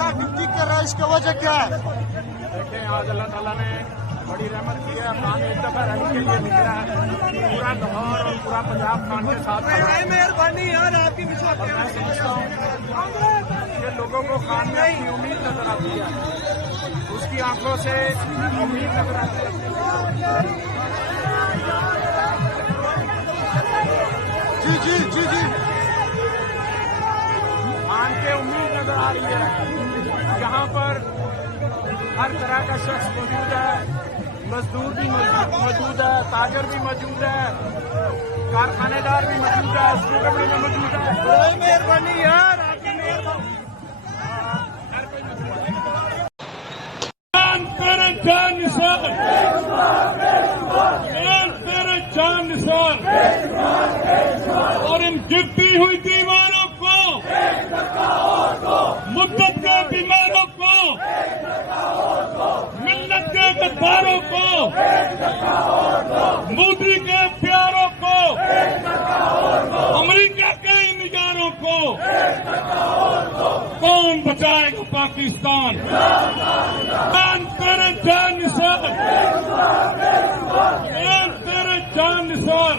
साथ ड्यूटी कर रहा है, इसकी वजह क्या है? देखें, आज अल्लाह ताला ने बड़ी रहमत की है। खान एक दफा रन के लिए निकला है, पूरा लाहौर और पूरा पंजाब खान के साथ। मेहरबानी यार आपकी ये लोगों को खान में अपनी उम्मीद नजर आती है, उसकी आंखों से उम्मीद नजर आती है। जी जी जी जी खान के उम्मीद नजर आ रही है। यहाँ पर हर तरह का शख्स मौजूद है, मजदूर भी मौजूद है, ताजर भी मौजूद है, कारखानेदार भी मौजूद है, स्टूडेंट भी मौजूद है। मेहरबानी यार आपकी मेहरबानी। जान निसार, तेरे जान निसार और इन गिरती हुई दीवारों को, मुद्दत के बीमारों को, मिल्लत के गद्दारों को, मोदी के प्यारों को, अमेरिका के निगारों को कौन बचाएगा पाकिस्तान? तेरे जान निसार, तेरे जान निसार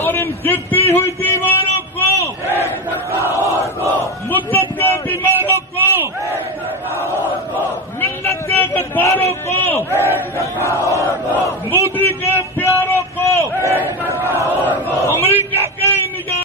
और इन गिरती हुई दीवारों को, मुद्दत के बीमारों को, मिल्लत के गद्दारों को, मोदी के